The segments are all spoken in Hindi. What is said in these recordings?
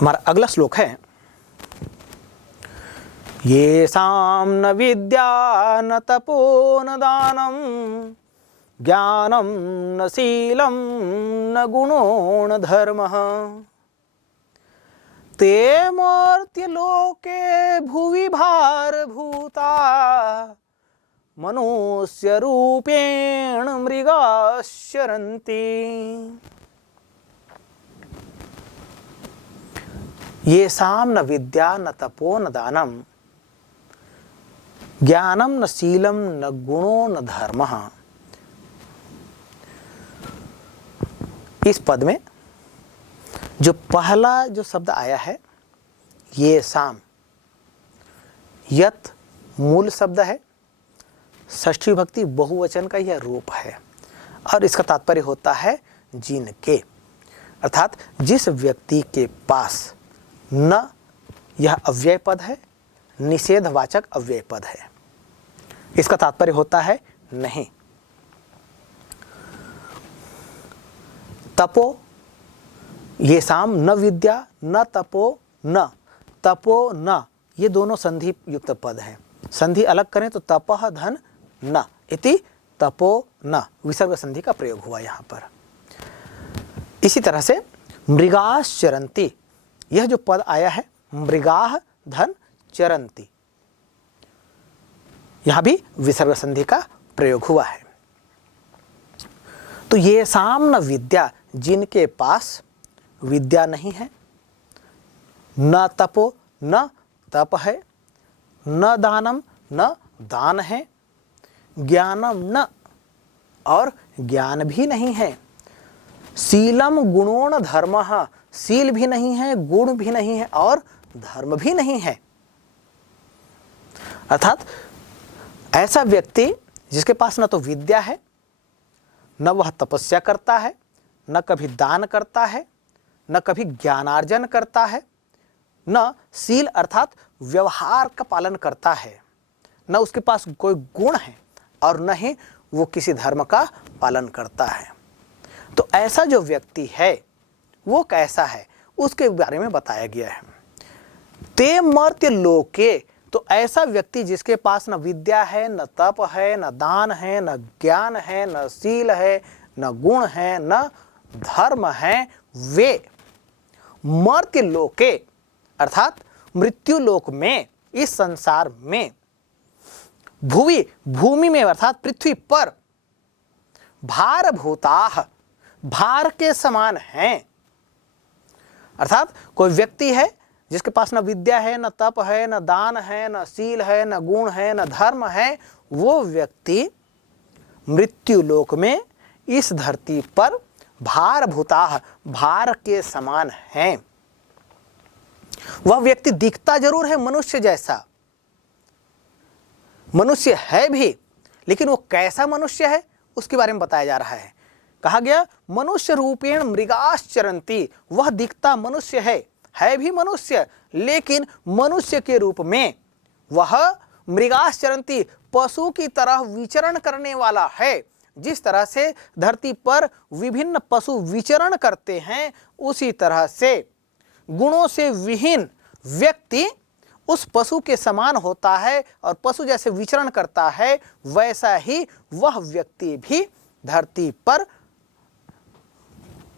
हमारा अगला श्लोक है, येषां न विद्या न तपो न दानं ज्ञानं न शीलं न गुणो न धर्मः ते मर्त्यलोके भुवि भारभूता मनुष्यरूपेण मृगाश्चरन्ति। येषां न विद्या न तपो न दानं ज्ञानम न शीलम न गुणो न धर्मः। इस पद में जो पहला जो शब्द आया है ये शाम, यत मूल शब्द है, षष्ठी विभक्ति बहुवचन का यह रूप है और इसका तात्पर्य होता है जिनके, अर्थात जिस व्यक्ति के पास न यह अव्यय पद है, निषेधवाचक अव्यय पद है। इसका तात्पर्य होता है नहीं। तपो, ये शाम न विद्या न तपो न, तपो न, ये दोनों संधि युक्त पद हैं। संधि अलग करें तो तपः धन न इति तपो न, विसर्ग संधि का प्रयोग हुआ यहाँ पर। इसी तरह से मृगाश्चरन्ति, यह जो पद आया है मृगाः धन चरन्ति, यहां भी विसर्ग संधि का प्रयोग हुआ है। तो ये शाम न विद्या, जिनके पास विद्या नहीं है, न तपो न तप है, न दानम न दान है, ज्ञानम न और ज्ञान भी नहीं है, शीलम गुणो न धर्मः, शील भी नहीं है, गुण भी नहीं है और धर्म भी नहीं है। अर्थात ऐसा व्यक्ति जिसके पास न तो विद्या है, न वह तपस्या करता है, न कभी दान करता है, न कभी ज्ञानार्जन करता है, न शील अर्थात व्यवहार का पालन करता है, न उसके पास कोई गुण है और न ही वो किसी धर्म का पालन करता है। तो ऐसा जो व्यक्ति है वो कैसा है उसके बारे में बताया गया है। ते मर्त्य लोके, तो ऐसा व्यक्ति जिसके पास न विद्या है, न तप है, न दान है, न ज्ञान है, न शील है, न गुण है, न धर्म है, वे मर्त्य लोके अर्थात मृत्यु लोक में, इस संसार में, भूवि भूमि में अर्थात पृथ्वी पर, भारभूताः भार के समान हैं। अर्थात कोई व्यक्ति है जिसके पास न विद्या है, न तप है, न दान है, न शील है, न गुण है, न धर्म है, वो व्यक्ति मृत्यु लोक में इस धरती पर भारभूताः भार के समान हैं। वह व्यक्ति दिखता जरूर है मनुष्य जैसा, मनुष्य है भी, लेकिन वो कैसा मनुष्य है उसके बारे में बताया जा रहा है। कहा गया मनुष्य रूपेण मृगाश्चरन्ति, वह दिखता मनुष्य है भी मनुष्य, लेकिन मनुष्य के रूप में वह मृगाश्चरन्ति पशु की तरह विचरण करने वाला है। जिस तरह से धरती पर विभिन्न पशु विचरण करते हैं, उसी तरह से गुणों से विहीन व्यक्ति उस पशु के समान होता है और पशु जैसे विचरण करता है, वैसा ही वह व्यक्ति भी धरती पर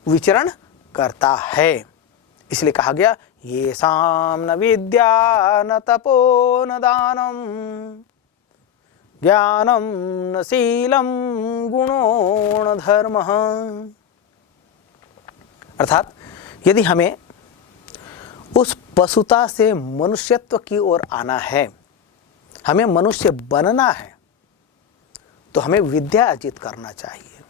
विचरण करता है। इसलिए कहा गया ये शाम न विद्या न तपो न दानम ज्ञानम न शीलम गुणो न धर्मः। अर्थात यदि हमें उस पशुता से मनुष्यत्व की ओर आना है, हमें मनुष्य बनना है, तो हमें विद्या अर्जित करना चाहिए,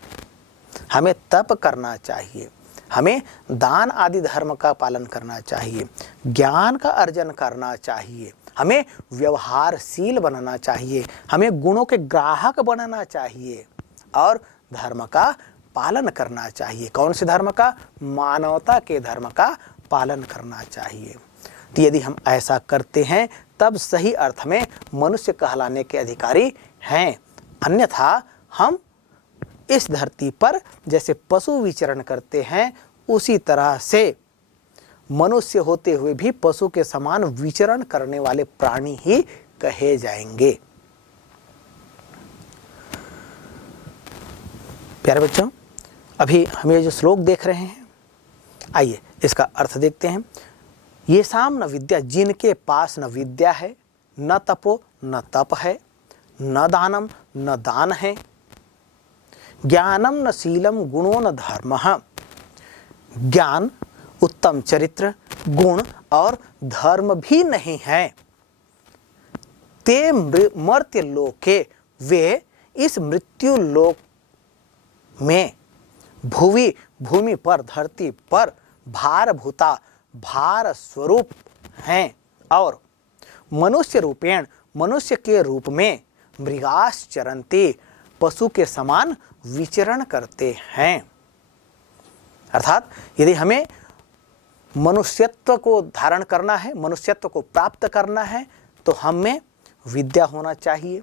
हमें तप करना चाहिए, हमें दान आदि धर्म का पालन करना चाहिए, ज्ञान का अर्जन करना चाहिए, हमें व्यवहारशील बनना चाहिए, हमें गुणों के ग्राहक बनना चाहिए और धर्म का पालन करना चाहिए। कौन से धर्म का? मानवता के धर्म का पालन करना चाहिए। तो यदि हम ऐसा करते हैं तब सही अर्थ में मनुष्य कहलाने के अधिकारी हैं, अन्यथा हम इस धरती पर जैसे पशु विचरण करते हैं उसी तरह से मनुष्य होते हुए भी पशु के समान विचरण करने वाले प्राणी ही कहे जाएंगे। प्यारे बच्चों, अभी हम ये जो श्लोक देख रहे हैं, आइए इसका अर्थ देखते हैं। ये साम न विद्या, जिनके पास न विद्या है, न तपो न तप है, न दानम न दान है, ज्ञानम न शीलम गुणो न धर्म। ज्ञान, उत्तम चरित्र, गुण और धर्म भी नहीं है। ते मर्त्य लोके, वे इस मृत्यु लोक में भूमि पर, धरती पर भारभूता, भार स्वरूप हैं और मनुष्य रूपेण, मनुष्य के रूप में मृगास चरन्ति, पशु के समान विचरण करते हैं। अर्थात यदि हमें मनुष्यत्व को धारण करना है, मनुष्यत्व को प्राप्त करना है, तो हमें विद्या होना चाहिए।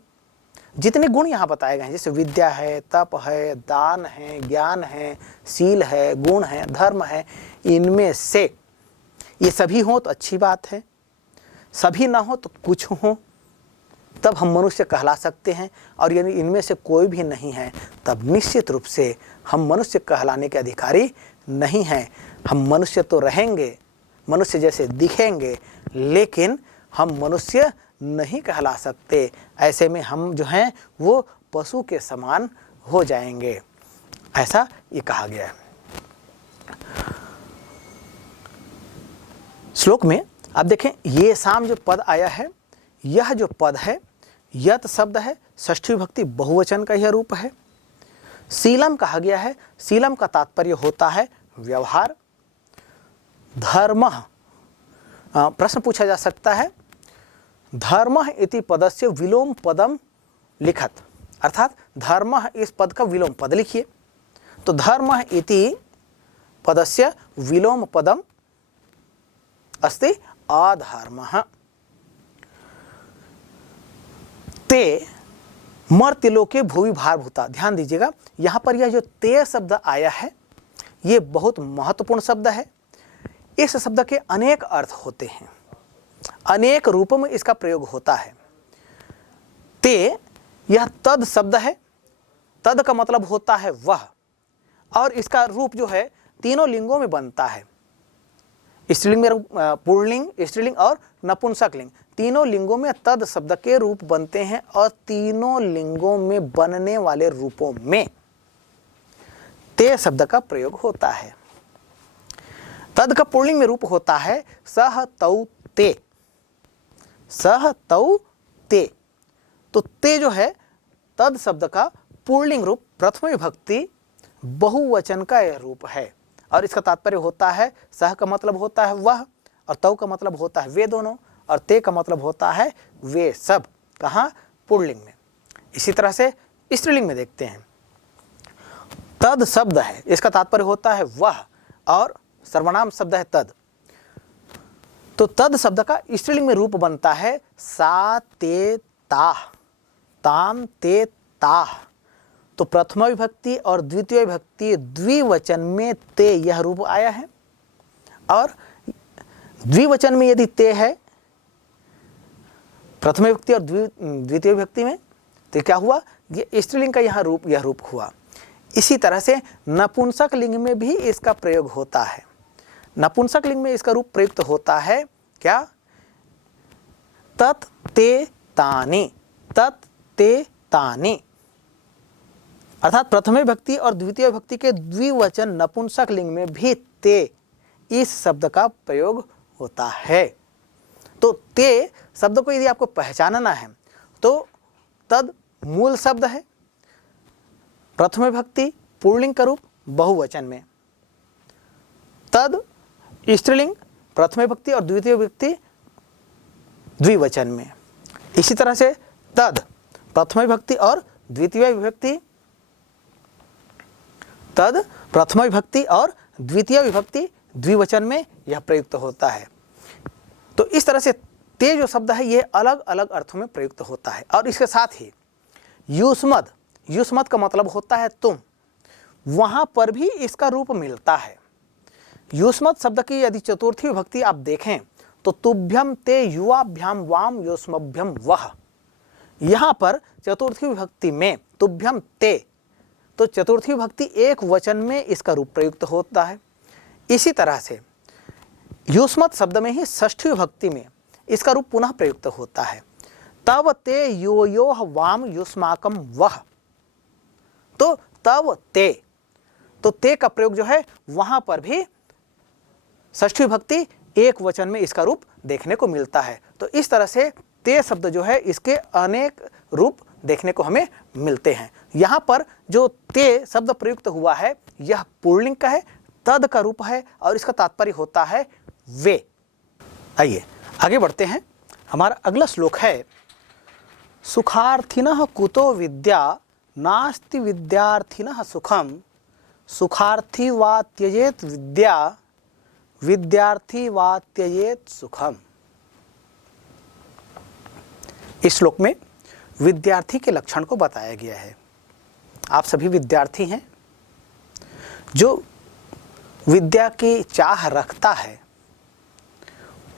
जितने गुण यहाँ बताए गए हैं, जैसे विद्या है, तप है, दान है, ज्ञान है, शील है, गुण है, धर्म है, इनमें से ये सभी हों तो अच्छी बात है, सभी ना हो तो कुछ हो, तब हम मनुष्य कहला सकते हैं। और यदि इनमें से कोई भी नहीं है, तब निश्चित रूप से हम मनुष्य कहलाने के अधिकारी नहीं हैं। हम मनुष्य तो रहेंगे, मनुष्य जैसे दिखेंगे, लेकिन हम मनुष्य नहीं कहला सकते। ऐसे में हम जो हैं वो पशु के समान हो जाएंगे, ऐसा ये कहा गया है। श्लोक में आप देखें, ये साम जो पद आया है, यह जो पद है, यत शब्द है, षष्ठी विभक्ति बहुवचन का यह रूप है। शीलम कहा गया है, शीलम का तात्पर्य होता है व्यवहार। धर्म, प्रश्न पूछा जा सकता है, धर्म इति पदस्य विलोम पदम लिखत, अर्थात धर्म इस पद का विलोम पद लिखिए। तो धर्म इति पदस्य विलोम पदम अस्ति अधर्मः। ते मर्त्यलोके भुवि भारभूता। ध्यान दीजिएगा, यहाँ पर यह जो ते शब्द आया है, ये बहुत महत्वपूर्ण शब्द है। इस शब्द के अनेक अर्थ होते हैं, अनेक रूपों में इसका प्रयोग होता है। ते, यह तद शब्द है, तद का मतलब होता है वह, और इसका रूप जो है तीनों लिंगों में बनता है। स्त्रीलिंग में पुल्लिंग, स्त्रीलिंग और नपुंसक लिंग, तीनों लिंगों में तद शब्द के रूप बनते हैं। और तीनों लिंगों में बनने वाले रूपों में ते शब्द का प्रयोग होता है। तद का पुल्लिंग में रूप होता है सह तौ ते, सह तौ ते। तो ते जो है तद शब्द का पुल्लिंग रूप, प्रथम विभक्ति बहुवचन का यह रूप है। और इसका तात्पर्य होता है, सह का मतलब होता है वह, और तौ का मतलब होता है वे दोनों, और ते का मतलब होता है वे सब। कहाँ? पुल्लिंग में। इसी तरह से स्त्रीलिंग में देखते हैं, तद शब्द है, इसका तात्पर्य होता है वह, और सर्वनाम शब्द है तद। तो तद शब्द का स्त्रीलिंग में रूप बनता है सा ते ताह, ताम ते ताह। तो प्रथमा विभक्ति और द्वितीय विभक्ति द्विवचन में ते यह रूप आया है। और द्विवचन में यदि ते है प्रथम विभक्ति और द्वितीय विभक्ति में, तो क्या हुआ? ये स्त्रीलिंग का यह रूप हुआ। इसी तरह से नपुंसक लिंग में भी इसका प्रयोग होता है। नपुंसक लिंग में इसका रूप प्रयुक्त होता है क्या? तत् ते तानि, तत् ते तानि। अर्थात प्रथम विभक्ति और द्वितीय विभक्ति के द्विवचन नपुंसक लिंग में भी ते इस शब्द का प्रयोग होता है। तो ते शब्द को यदि आपको पहचानना है तो तद मूल शब्द है, प्रथम विभक्ति पुल्लिंग का रूप बहुवचन में, तद स्त्रीलिंग प्रथम विभक्ति और द्वितीय विभक्ति द्विवचन में। इसी तरह से तद प्रथम विभक्ति और द्वितीय विभक्ति, तद प्रथम विभक्ति और द्वितीय विभक्ति द्विवचन में यह प्रयुक्त होता है। तो इस तरह से ते जो शब्द है ये अलग अलग अर्थों में प्रयुक्त होता है। और इसके साथ ही युष्मद, युष्मद का मतलब होता है तुम, वहां पर भी इसका रूप मिलता है। युष्मत् शब्द की यदि चतुर्थी विभक्ति आप देखें तो तुभ्यम ते युवाभ्याम वाम युष्मभ्यम वह। यहां पर चतुर्थी विभक्ति में तुभ्यम ते, तो चतुर्थी विभक्ति एक वचन में इसका रूप प्रयुक्त होता है। इसी तरह से युष्मत् शब्द में ही षष्ठी विभक्ति में इसका रूप पुनः प्रयुक्त होता है। तव ते योयोह वाम युष्माकम वह। तो तव ते, तो ते का प्रयोग जो है वहां पर भी षष्ठी विभक्ति एक वचन में इसका रूप देखने को मिलता है। तो इस तरह से ते शब्द जो है इसके अनेक रूप देखने को हमें मिलते हैं। यहाँ पर जो ते शब्द प्रयुक्त हुआ है यह पुल्लिंग का है, तद का रूप है और इसका तात्पर्य होता है वे। आइए आगे बढ़ते हैं। हमारा अगला श्लोक है सुखार्थिनः कुतो विद्या नास्ति विद्यार्थिनः सुखम सुखार्थी वा त्यजेत विद्या विद्यार्थी वा त्यजेत सुखम। इस श्लोक में विद्यार्थी के लक्षण को बताया गया है। आप सभी विद्यार्थी हैं। जो विद्या की चाह रखता है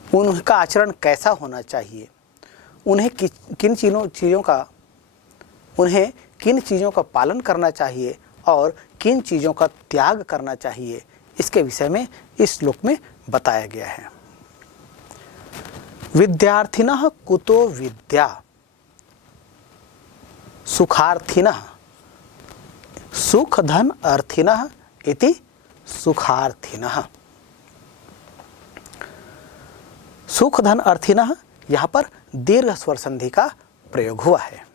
उनका आचरण कैसा होना चाहिए, उन्हें किन चीज़ों का पालन करना चाहिए और किन चीज़ों का त्याग करना चाहिए, इसके विषय में इस श्लोक में बताया गया है। विद्यार्थिनः कुतो विद्या सुखार्थिनः सुख धन अर्थिनः इति सुखार्थिनः। सुख धन अर्थिनः यहाँ पर दीर्घ स्वर संधि का प्रयोग हुआ है।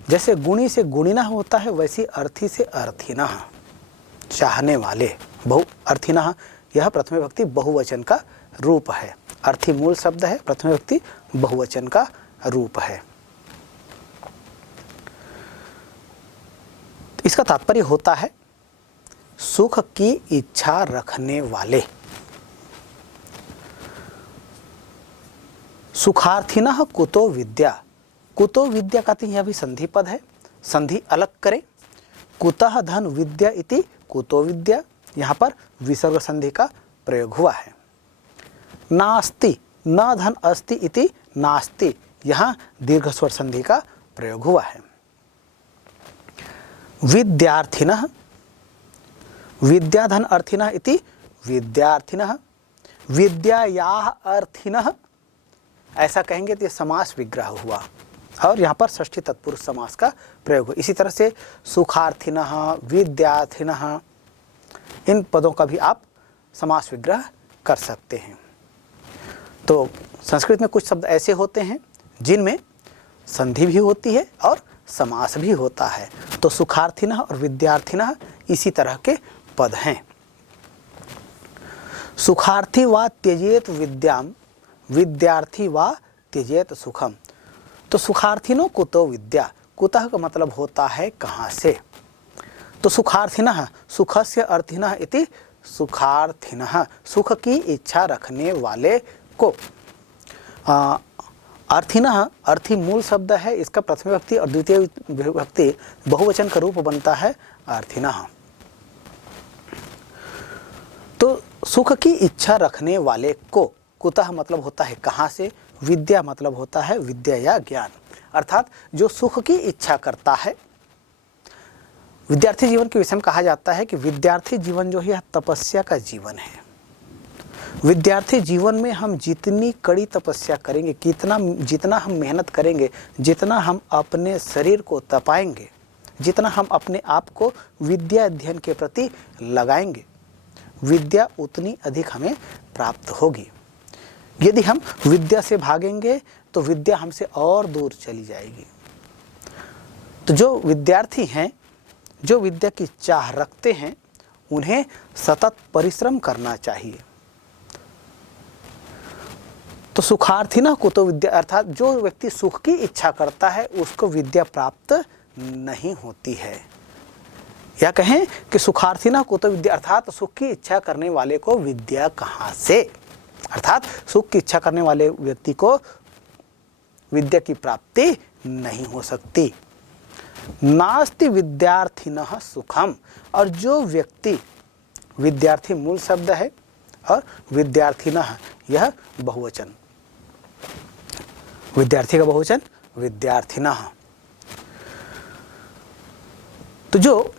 जैसे गुणी से गुणिनः होता है वैसे अर्थी से अर्थिनः, चाहने वाले। अर्थिनः यह प्रथम विभक्ति बहुवचन का रूप है। अर्थी मूल शब्द है, प्रथम विभक्ति बहुवचन का रूप है। इसका तात्पर्य होता है सुख की इच्छा रखने वाले। सुखार्थिनः कुतो विद्या, कुतो विद्या का यह भी संधि पद है, संधि अलग करें। कुतः धन विद्या इति कुतो विद्या, यहाँ पर विसर्ग संधि का प्रयोग हुआ है। नास्ति न धन अस्ति इति नास्ति, यहाँ दीर्घ स्वर संधि का प्रयोग हुआ है। विद्यार्थिनः विद्याधन अर्थिनः इति विद्यार्थिनः, विद्यायाः अर्थिनः ऐसा कहेंगे तो ये समास विग्रह हुआ और यहाँ पर षष्ठी तत्पुरुष समास का प्रयोग हुआ। इसी तरह से सुखार्थिनः विद्यार्थिनः इन पदों का भी आप समास विग्रह कर सकते हैं। तो संस्कृत में कुछ शब्द ऐसे होते हैं जिनमें संधि भी होती है और समास भी होता है। तो सुखार्थिनः और विद्यार्थिनः इसी तरह के पद हैं। सुखार्थी वा त्यजेत विद्याम विद्यार्थी वा त्यजेत सुखम। तो सुखार्थिनो कुतो विद्या, कुतः का मतलब होता है कहाँ से। तो सुखार्थिनः सुखस्य अर्थिनः इति सुखार्थिनः, सुख की इच्छा रखने वाले को। अर्थिनः अर्थी मूल शब्द है, इसका प्रथम विभक्ति और द्वितीय विभक्ति बहुवचन का रूप बनता है अर्थिनः। तो सुख की इच्छा रखने वाले को, कुतः मतलब होता है कहाँ से, विद्या मतलब होता है विद्या या ज्ञान, अर्थात जो सुख की इच्छा करता है। विद्यार्थी जीवन के विषय में कहा जाता है कि विद्यार्थी जीवन जो है तपस्या का जीवन है। विद्यार्थी जीवन में हम जितनी कड़ी तपस्या करेंगे, जितना हम मेहनत करेंगे, जितना हम अपने शरीर को तपाएंगे, जितना हम अपने आप को विद्या अध्ययन के प्रति लगाएंगे, विद्या उतनी अधिक हमें प्राप्त होगी। यदि हम विद्या से भागेंगे तो विद्या हमसे और दूर चली जाएगी। तो जो विद्यार्थी हैं, जो विद्या की चाह रखते हैं, उन्हें सतत परिश्रम करना चाहिए। तो सुखार्थिनः कुतो विद्या, अर्थात जो व्यक्ति सुख की इच्छा करता है उसको विद्या प्राप्त नहीं होती है। या कहें कि सुखार्थिनः कुतो विद्या, अर्थात सुख की इच्छा करने वाले को विद्या कहाँ से, अर्थात सुख की इच्छा करने वाले व्यक्ति को विद्या की प्राप्ति नहीं हो सकती। नास्ति विद्यार्थिनः सुखम, और जो व्यक्ति विद्यार्थी मूल शब्द है और विद्यार्थिनः यह बहुवचन, विद्यार्थी का बहुवचन विद्यार्थिनः। तो जो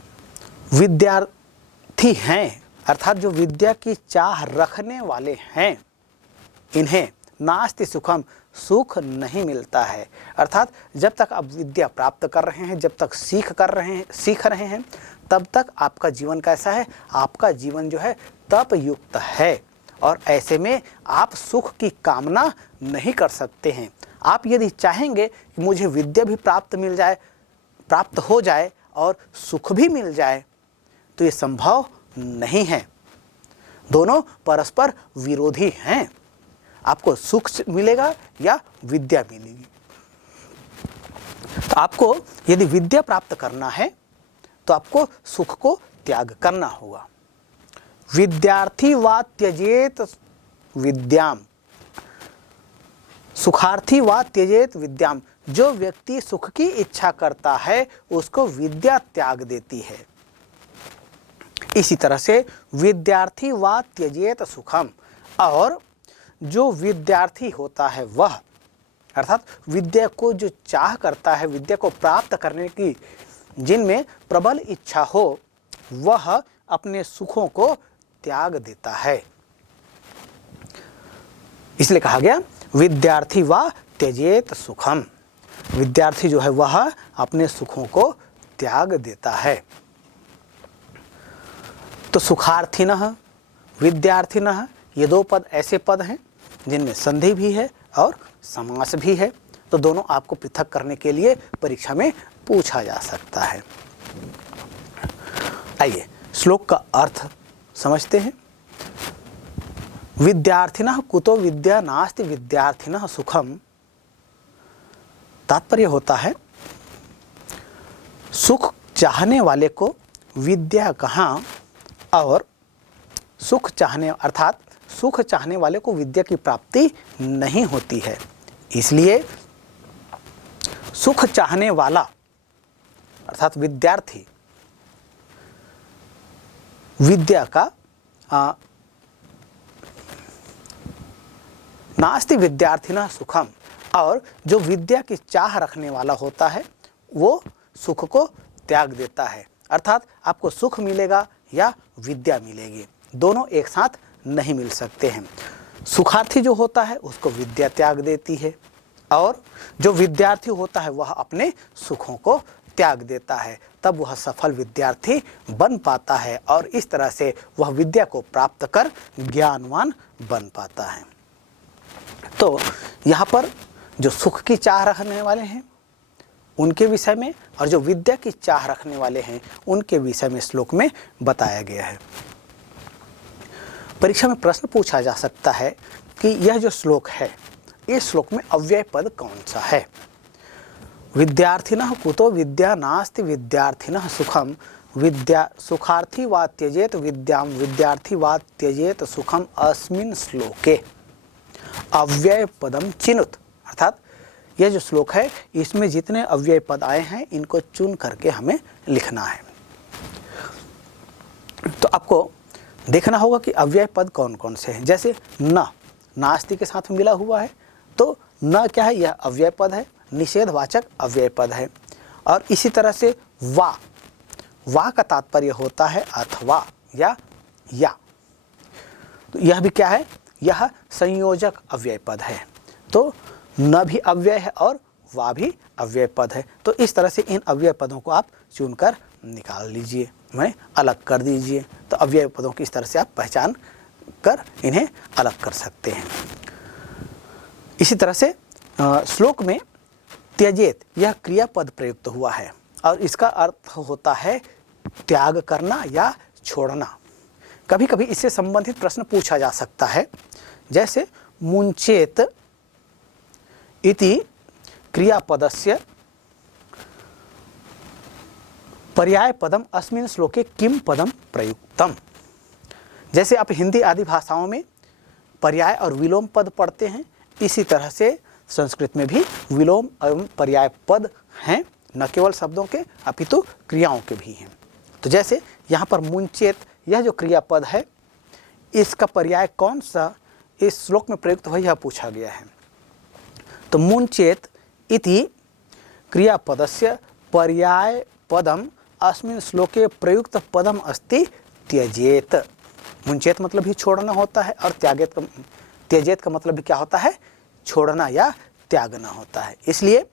विद्यार्थी हैं अर्थात जो विद्या की चाह रखने वाले हैं, इन्हें नास्ति सुखम, सुख नहीं मिलता है। अर्थात जब तक आप विद्या प्राप्त कर रहे हैं, जब तक सीख रहे हैं तब तक आपका जीवन कैसा है, आपका जीवन जो है तप युक्त है और ऐसे में आप सुख की कामना नहीं कर सकते हैं। आप यदि चाहेंगे कि मुझे विद्या भी प्राप्त हो जाए और सुख भी मिल जाए तो ये संभव नहीं है, दोनों परस्पर विरोधी हैं। आपको सुख मिलेगा या विद्या मिलेगी। तो आपको यदि विद्या प्राप्त करना है तो आपको सुख को त्याग करना होगा। विद्यार्थी वा त्यजेत विद्याम, सुखार्थी वा त्यजेत विद्याम, जो व्यक्ति सुख की इच्छा करता है उसको विद्या त्याग देती है। इसी तरह से विद्यार्थी वा त्यजेत सुखम, और जो विद्यार्थी होता है वह अर्थात विद्या को जो चाह करता है, विद्या को प्राप्त करने की जिनमें प्रबल इच्छा हो, वह अपने सुखों को त्याग देता है। इसलिए कहा गया विद्यार्थी वा त्यजेत सुखम, विद्यार्थी जो है वह अपने सुखों को त्याग देता है। तो सुखार्थिनः, विद्यार्थिनः, ये दो पद ऐसे पद हैं जिनमें संधि भी है और समास भी है, तो दोनों आपको पृथक करने के लिए परीक्षा में पूछा जा सकता है। आइए श्लोक का अर्थ समझते हैं। विद्यार्थिनः कुतो विद्या नास्ति विद्यार्थिनः सुखम, तात्पर्य होता है सुख चाहने वाले को विद्या कहाँ और सुख चाहने अर्थात सुख चाहने वाले को विद्या की प्राप्ति नहीं होती है। इसलिए सुख चाहने वाला अर्थात विद्यार्थी विद्या का नास्ति विद्यार्थिनः सुखम, और जो विद्या की चाह रखने वाला होता है वो सुख को त्याग देता है। अर्थात आपको सुख मिलेगा या विद्या मिलेगी, दोनों एक साथ नहीं मिल सकते हैं। सुखार्थी जो होता है उसको विद्या त्याग देती है और जो विद्यार्थी होता है वह अपने सुखों को त्याग देता है, तब वह सफल विद्यार्थी बन पाता है और इस तरह से वह विद्या को प्राप्त कर ज्ञानवान बन पाता है। तो यहाँ पर जो सुख की चाह रखने वाले हैं उनके विषय में और जो विद्या की चाह रखने वाले हैं उनके विषय में श्लोक में बताया गया है। परीक्षा में प्रश्न पूछा जा सकता है कि यह जो श्लोक है, इस श्लोक में अव्यय पद कौन सा है। विद्यार्थिनः कुतो विद्या नास्ति विद्यार्थिनः सुखम, विद्या सुखार्थी वा त्यजेत विद्याम विद्यार्थी वा त्यजेत सुखम अस्मिन् श्लोके अव्यय पदम चिनुत। अर्थात यह जो श्लोक है इसमें जितने अव्यय पद आए हैं इनको चुन करके हमें लिखना है। तो आपको देखना होगा कि अव्यय पद कौन कौन से हैं। जैसे न नास्ति के साथ मिला हुआ है तो न क्या है, यह अव्यय पद है, निषेधवाचक अव्यय पद है। और इसी तरह से वा का तात्पर्य होता है अथवा या। तो यह भी क्या है, यह संयोजक अव्यय पद है। तो न भी अव्यय है और वा भी अव्यय पद है। तो इस तरह से इन अव्यय पदों को आप चुनकर निकाल लीजिए, मैं अलग कर दीजिए। तो अव्यय पदों की इस तरह से आप पहचान कर इन्हें अलग कर सकते हैं। इसी तरह से श्लोक में त्यजेत यह क्रियापद प्रयुक्त हुआ है और इसका अर्थ होता है त्याग करना या छोड़ना। कभी कभी इससे संबंधित प्रश्न पूछा जा सकता है। जैसे मुंचेत इति क्रियापदस्य पर्याय पदम अस्मिन् श्लोके किम पदम प्रयुक्तम। जैसे आप हिंदी आदि भाषाओं में पर्याय और विलोम पद पढ़ते हैं, इसी तरह से संस्कृत में भी विलोम एवं पर्याय पद हैं, न केवल शब्दों के अपितु क्रियाओं के भी हैं। तो जैसे यहाँ पर मुंचेत यह जो क्रियापद है इसका पर्याय कौन सा इस श्लोक में प्रयुक्त हुआ, यह पूछा गया है। तो मुंचेत इति क्रियापदस्य पर्याय पदम अस्मिन् श्लोके प्रयुक्त पदम अस्ति त्यजेत। मुंचेत मतलब ही छोड़ना होता है और त्यजेत का मतलब भी क्या होता है, छोड़ना या त्यागना होता है। इसलिए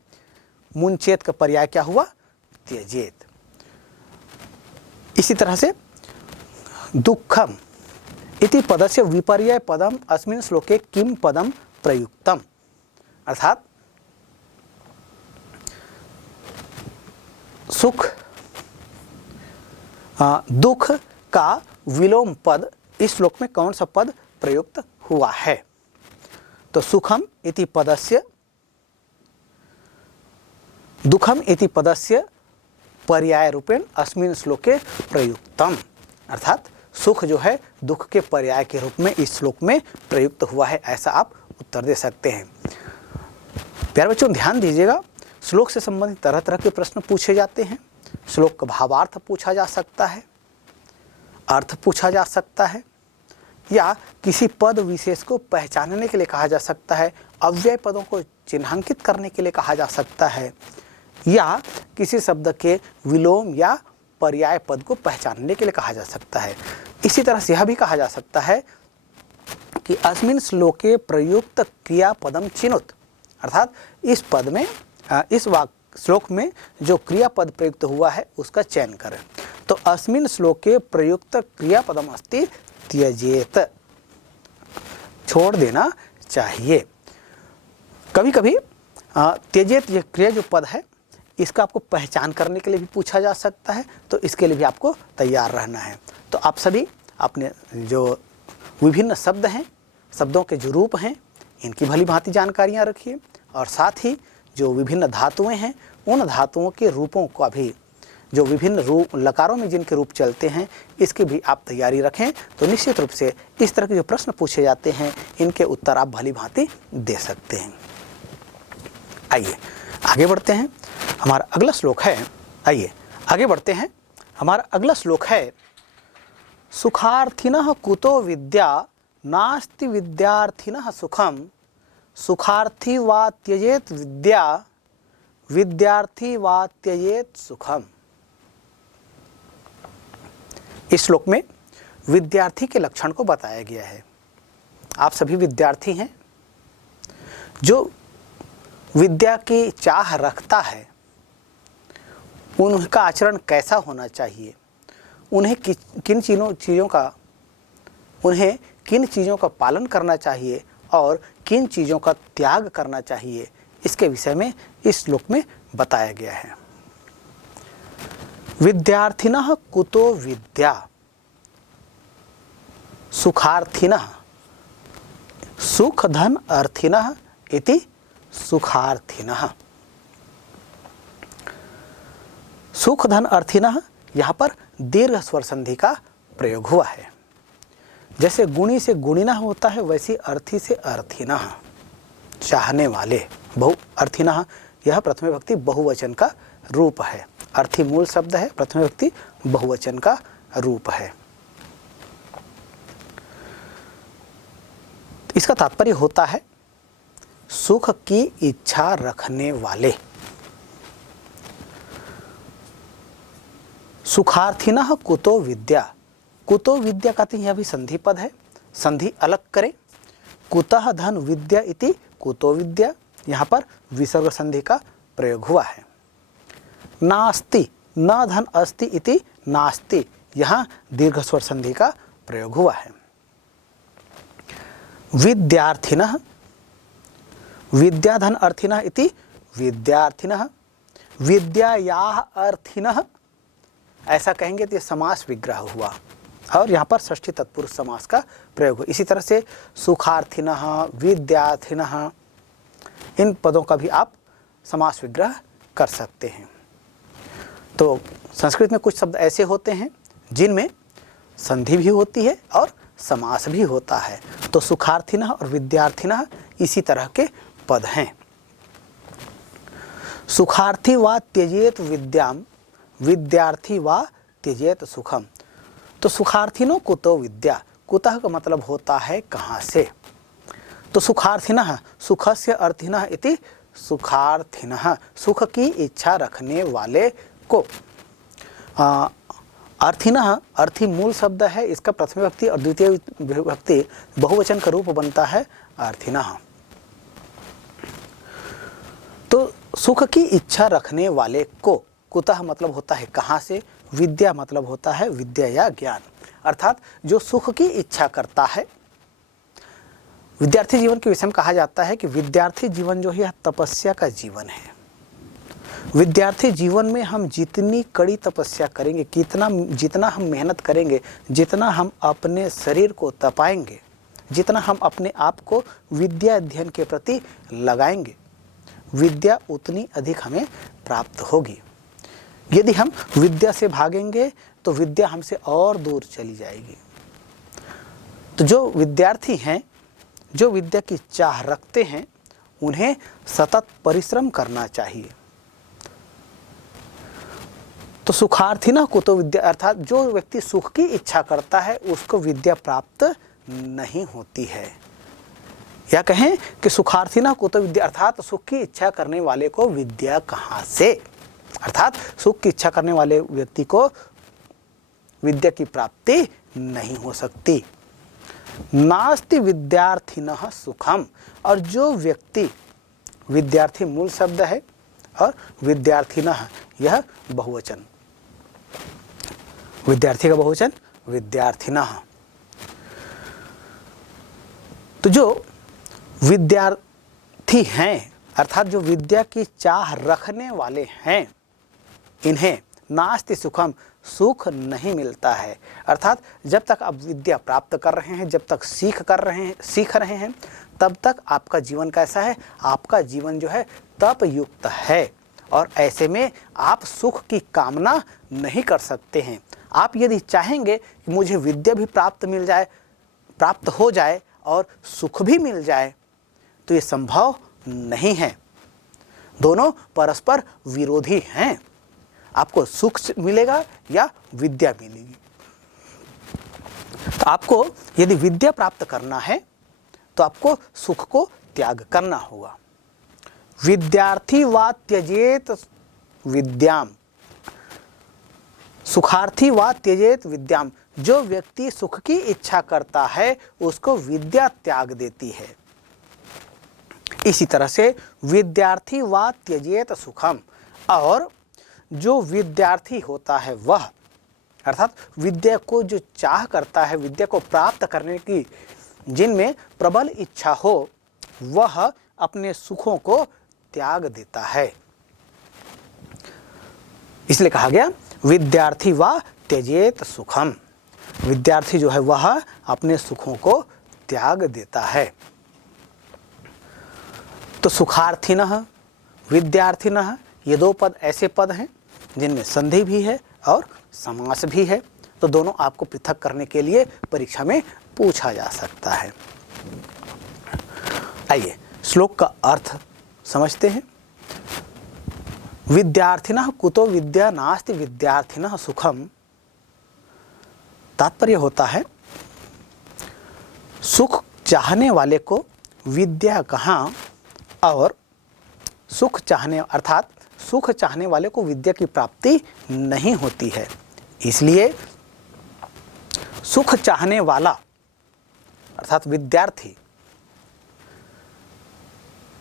मुंचेत का पर्याय क्या हुआ, त्यजेत। इसी तरह से दुःखम इति पदस्य विपर्यय पदम अस्मिन् श्लोके किम पदम प्रयुक्तम, अर्थात सुख दुख का विलोम पद इस श्लोक में कौन सा पद प्रयुक्त हुआ है। तो सुखम इति पदस्य दुखम इति पदस्य पर्याय रूपेण अस्मिन् श्लोके प्रयुक्तम, अर्थात सुख जो है दुख के पर्याय के रूप में इस श्लोक में प्रयुक्त हुआ है, ऐसा आप उत्तर दे सकते हैं। प्यारे बच्चों ध्यान दीजिएगा, श्लोक से संबंधित तरह तरह के प्रश्न पूछे जाते हैं। श्लोक का भावार्थ पूछा जा सकता है, अर्थ पूछा जा सकता है, या किसी पद विशेष को पहचानने के लिए कहा जा सकता है, अव्यय पदों को चिन्हांकित करने के लिए कहा जा सकता है, या किसी शब्द के विलोम या पर्याय पद को पहचानने के लिए कहा जा सकता है। इसी तरह से यह भी कहा जा सकता है कि अस्मिन् श्लोके प्रयुक्त क्रियापदम चिनुत, अर्थात इस पद में इस श्लोक में जो क्रियापद प्रयुक्त हुआ है उसका चयन करें। तो अस्मिन् श्लोके प्रयुक्त क्रियापदम अस्ति त्यजेत, छोड़ देना चाहिए। कभी कभी त्यजेत ये क्रिया जो पद है इसका आपको पहचान करने के लिए भी पूछा जा सकता है, तो इसके लिए भी आपको तैयार रहना है। तो आप सभी अपने जो विभिन्न शब्द हैं, शब्दों के जो रूप हैं, इनकी भली भांति जानकारियाँ रखिए, और साथ ही जो विभिन्न धातुएं हैं उन धातुओं के रूपों का भी, जो विभिन्न रूप लकारों में जिनके रूप चलते हैं, इसकी भी आप तैयारी रखें। तो निश्चित रूप से इस तरह के जो प्रश्न पूछे जाते हैं इनके उत्तर आप भली भांति दे सकते हैं। आइए आगे बढ़ते हैं, हमारा अगला श्लोक है, आइए आगे बढ़ते हैं, हमारा अगला श्लोक है सुखार्थिनः कुतो विद्या नास्ति विद्यार्थिनः सुखम, सुखार्थी वा त्यजेत विद्या विद्यार्थी वा त्यजेत सुखम। इस श्लोक में विद्यार्थी के लक्षण को बताया गया है। आप सभी विद्यार्थी हैं, जो विद्या की चाह रखता है उनका आचरण कैसा होना चाहिए, उन्हें किन चीज़ों का पालन करना चाहिए और किन चीज़ों का त्याग करना चाहिए, इसके विषय में इस श्लोक में बताया गया है। विद्यार्थिनः कुतो विद्या, सुखार्थिनः, सुख धन अर्थिनः इति सुखार्थिनः। सुख धन अर्थिनः, यहाँ पर दीर्घ स्वर संधि का प्रयोग हुआ है। जैसे गुणी से गुणिनः होता है, वैसे अर्थी से अर्थिनः, चाहने वाले। अर्थिनः यह प्रथम विभक्ति बहुवचन का रूप है। अर्थी मूल शब्द है, प्रथम विभक्ति बहुवचन का रूप है। इसका तात्पर्य होता है सुख की इच्छा रखने वाले। सुखार्थिनः कुतो विद्या, कुतो विद्या कहते हैं, यह भी संधि पद है, संधि अलग करें। कुतः धन विद्या इति कुतो विद्या, यहाँ पर विसर्ग संधि का प्रयोग हुआ है। नास्ति, न धन अस्ति इति नास्ति, यहाँ दीर्घ स्वर संधि का प्रयोग हुआ है। विद्यार्थिनः, विद्याधन अर्थिनः इति विद्यार्थिनः, विद्यायाः अर्थिनः, ऐसा कहेंगे तो ये समास विग्रह हुआ और यहाँ पर षष्ठी तत्पुरुष समास का प्रयोग हो। इसी तरह से सुखार्थिनः, विद्यार्थिनः, इन पदों का भी आप समास विग्रह कर सकते हैं। तो संस्कृत में कुछ शब्द ऐसे होते हैं जिनमें संधि भी होती है और समास भी होता है। तो सुखार्थिनः और विद्यार्थिनः इसी तरह के पद हैं। सुखार्थी वा त्यजेत विद्याम, विद्यार्थी वा त्यजेत सुखम। तो सुखार्थिनो कुतो विद्या, कुतः का मतलब होता है कहाँ से। तो सुखार्थिनः सुखस्य अर्थिनः इति सुखार्थिनः, सुख की इच्छा रखने वाले को। अर्थिनः, अर्थी मूल शब्द है, इसका प्रथम विभक्ति और द्वितीय विभक्ति बहुवचन का रूप बनता है अर्थिनः। तो सुख की इच्छा रखने वाले को, कुतः मतलब होता है कहाँ से, विद्या मतलब होता है विद्या या ज्ञान। अर्थात जो सुख की इच्छा करता है, विद्यार्थी जीवन के विषय में कहा जाता है कि विद्यार्थी जीवन जो है तपस्या का जीवन है। विद्यार्थी जीवन में हम जितनी कड़ी तपस्या करेंगे, जितना हम मेहनत करेंगे, जितना हम अपने शरीर को तपाएंगे, जितना हम अपने आप को विद्या अध्ययन के प्रति लगाएंगे, विद्या उतनी अधिक हमें प्राप्त होगी। यदि हम विद्या से भागेंगे तो विद्या हमसे और दूर चली जाएगी। तो जो विद्यार्थी हैं, जो विद्या की चाह रखते हैं, उन्हें सतत परिश्रम करना चाहिए। तो सुखार्थिनः कुतो विद्या, अर्थात जो व्यक्ति सुख की इच्छा करता है उसको विद्या प्राप्त नहीं होती है। या कहें कि सुखार्थिनः कुतो विद्या, अर्थात सुख की इच्छा करने वाले को विद्या कहाँ से, अर्थात सुख की इच्छा करने वाले व्यक्ति को विद्या की प्राप्ति नहीं हो सकती। नास्ति विद्यार्थिनः सुखम, और जो व्यक्ति, विद्यार्थी मूल शब्द है और विद्यार्थिनः यह बहुवचन, विद्यार्थी का बहुवचन विद्यार्थिनः। तो जो विद्यार्थी हैं, अर्थात जो विद्या की चाह रखने वाले हैं, इन्हें नास्ति सुखम, सुख नहीं मिलता है। अर्थात जब तक आप विद्या प्राप्त कर रहे हैं, जब तक सीख रहे हैं, तब तक आपका जीवन कैसा है, आपका जीवन जो है तप युक्त है, और ऐसे में आप सुख की कामना नहीं कर सकते हैं। आप यदि चाहेंगे कि मुझे विद्या भी प्राप्त हो जाए और सुख भी मिल जाए, तो ये संभव नहीं है। दोनों परस्पर विरोधी हैं। आपको सुख मिलेगा या विद्या मिलेगी। तो आपको यदि विद्या प्राप्त करना है तो आपको सुख को त्याग करना होगा। विद्यार्थी वा त्यजेत विद्याम, सुखार्थी वा त्यजेत विद्याम, जो व्यक्ति सुख की इच्छा करता है उसको विद्या त्याग देती है। इसी तरह से विद्यार्थी वा त्यजेत सुखम, और जो विद्यार्थी होता है वह, अर्थात विद्या को जो चाह करता है, विद्या को प्राप्त करने की जिनमें प्रबल इच्छा हो, वह अपने सुखों को त्याग देता है। इसलिए कहा गया विद्यार्थी वा त्यजेत सुखम, विद्यार्थी जो है वह अपने सुखों को त्याग देता है। तो सुखार्थिनः, विद्यार्थिनः, ये दो पद ऐसे पद हैं जिनमें संधि भी है और समास भी है। तो दोनों आपको पृथक करने के लिए परीक्षा में पूछा जा सकता है। आइए श्लोक का अर्थ समझते हैं। विद्यार्थिनः कुतो विद्या नास्ति विद्यार्थिनः सुखम, तात्पर्य होता है सुख चाहने वाले को विद्या कहाँ, और सुख चाहने, अर्थात सुख चाहने वाले को विद्या की प्राप्ति नहीं होती है। इसलिए सुख चाहने वाला अर्थात विद्यार्थी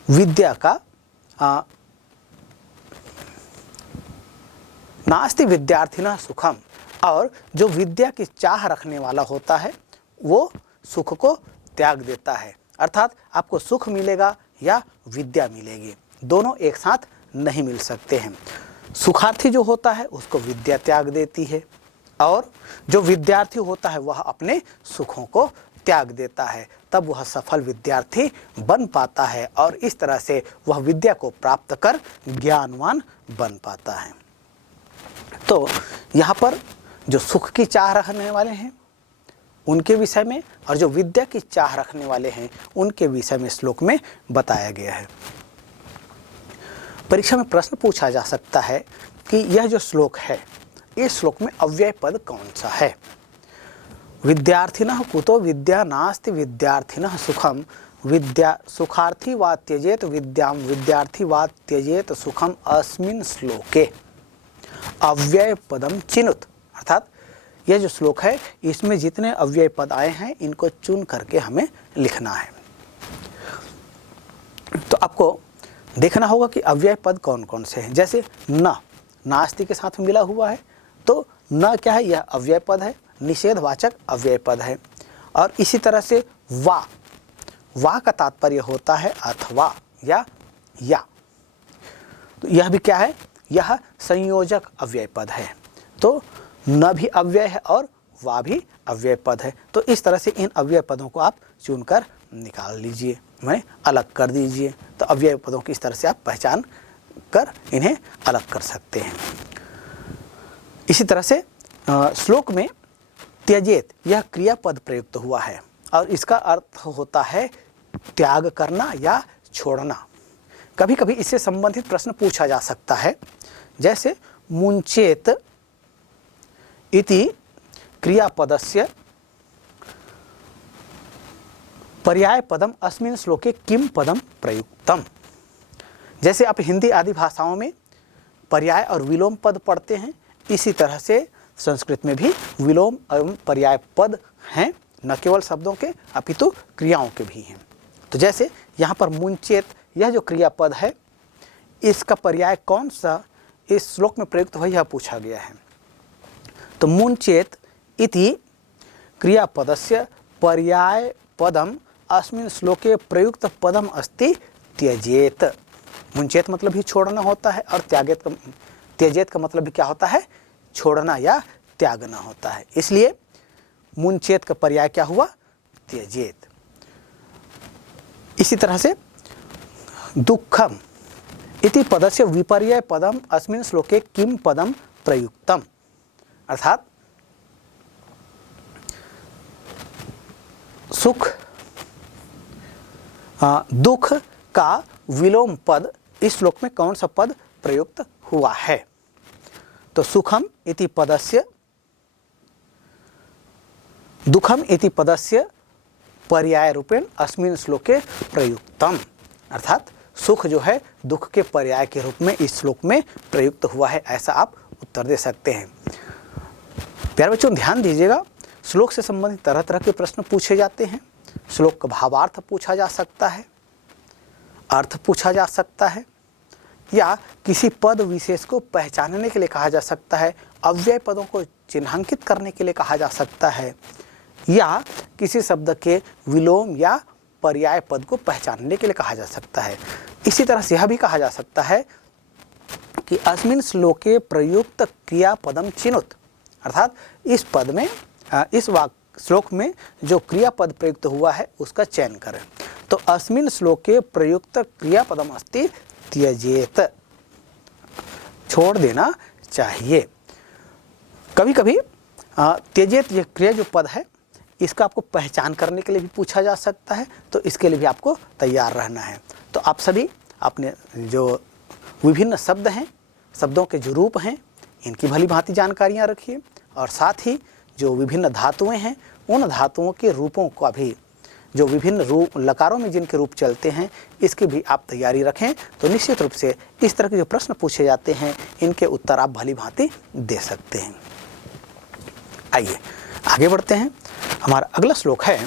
विद्या का नास्ति विद्यार्थिनः सुखम, और जो विद्या की चाह रखने वाला होता है वो सुख को त्याग देता है। अर्थात आपको सुख मिलेगा या विद्या मिलेगी, दोनों एक साथ नहीं मिल सकते हैं। सुखार्थी जो होता है उसको विद्या त्याग देती है, और जो विद्यार्थी होता है वह अपने सुखों को त्याग देता है। तब वह सफल विद्यार्थी बन पाता है, और इस तरह से वह विद्या को प्राप्त कर ज्ञानवान बन पाता है। तो यहाँ पर जो सुख की चाह रखने वाले हैं उनके विषय में, और जो विद्या की चाह रखने वाले हैं उनके विषय में श्लोक में बताया गया है। परीक्षा में प्रश्न पूछा जा सकता है कि यह जो श्लोक है, इस श्लोक में अव्यय पद कौन सा है। विद्यार्थिनः कुतो विद्या नास्ति विद्यार्थिनः सुखम विद्या सुखार्थी वा त्यजेत विद्याम विद्यार्थी वा त्यजेत सुखम अस्मिन् श्लोके अव्यय पदम चिनुत। अर्थात यह जो श्लोक है इसमें जितने अव्यय पद आए हैं इनको चुन करके हमें लिखना है। तो आपको देखना होगा कि अव्यय पद कौन कौन से हैं। जैसे न नास्ति के साथ मिला हुआ है, तो न क्या है, यह अव्यय पद है, निषेधवाचक अव्यय पद है। और इसी तरह से वा का तात्पर्य होता है अथवा या। तो यह भी क्या है, यह संयोजक अव्यय पद है। तो न भी अव्यय है और वा भी अव्यय पद है। तो इस तरह से इन अव्यय पदों को आप चुनकर निकाल लीजिए, अलग कर दीजिए। तो अव्यय पदों की इस तरह से आप पहचान कर इन्हें अलग कर सकते हैं। इसी तरह से श्लोक में त्यजेत यह क्रियापद प्रयुक्त हुआ है और इसका अर्थ होता है त्याग करना या छोड़ना। कभी कभी इससे संबंधित प्रश्न पूछा जा सकता है। जैसे मुंचेत इति क्रियापदस्य पर्याय पदम अस्मिन् श्लोके किम पदम प्रयुक्तम। जैसे आप हिंदी आदि भाषाओं में पर्याय और विलोम पद पढ़ते हैं, इसी तरह से संस्कृत में भी विलोम एवं पर्याय पद हैं, न केवल शब्दों के अपितु क्रियाओं के भी हैं। तो जैसे यहाँ पर मुंचेत यह जो क्रियापद है इसका पर्याय कौन सा इस श्लोक में प्रयुक्त हुआ यह पूछा गया है। तो मुंचेत इति क्रियापदस्य पर्याय पदम अस्मिन् श्लोके प्रयुक्त पदम अस्ति त्यजेत। मुंचेत मतलब ही छोड़ना होता है और त्यजेत का मतलब भी क्या होता है, छोड़ना या त्यागना होता है। इसलिए मुंचेत का पर्याय क्या हुआ, त्यजेत। इसी तरह से दुःखम इति पदस्य विपर्यय पदम अस्मिन् श्लोके किम पदम प्रयुक्तम। अर्थात सुख दुख का विलोम पद इस श्लोक में कौन सा पद प्रयुक्त हुआ है। तो सुखम इति पदस्य दुखम इति पदस्य पर्याय रूपेण अस्मिन् श्लोके प्रयुक्तम। अर्थात सुख जो है दुख के पर्याय के रूप में इस श्लोक में प्रयुक्त हुआ है, ऐसा आप उत्तर दे सकते हैं। प्यारे बच्चों ध्यान दीजिएगा, श्लोक से संबंधित तरह तरह के प्रश्न पूछे जाते हैं। श्लोक का भावार्थ पूछा जा सकता है, अर्थ पूछा जा सकता है, या किसी पद विशेष को पहचानने के लिए कहा जा सकता है, अव्यय पदों को चिन्हांकित करने के लिए कहा जा सकता है, या किसी शब्द के विलोम या पर्याय पद को पहचानने के लिए कहा जा सकता है। इसी तरह से यह भी कहा जा सकता है कि अस्मिन् श्लोके प्रयुक्त क्रियापदम चिनुत। अर्थात इस पद में इस श्लोक में जो क्रियापद प्रयुक्त हुआ है उसका चयन करें। तो अस्मिन् श्लोके प्रयुक्त क्रियापदम अस्ति त्यजेत, छोड़ देना चाहिए। कभी कभी त्यजेत ये क्रिया जो पद है इसका आपको पहचान करने के लिए भी पूछा जा सकता है, तो इसके लिए भी आपको तैयार रहना है। तो आप सभी अपने जो विभिन्न शब्द हैं, शब्दों के जो रूप हैं, इनकी भली भांति जानकारियाँ रखिए और साथ ही जो विभिन्न धातुएं हैं उन धातुओं के रूपों का भी, जो विभिन्न रूप लकारों में जिनके रूप चलते हैं, इसकी भी आप तैयारी रखें। तो निश्चित रूप से इस तरह के जो प्रश्न पूछे जाते हैं इनके उत्तर आप भली भांति दे सकते हैं। आइए आगे बढ़ते हैं। हमारा अगला श्लोक है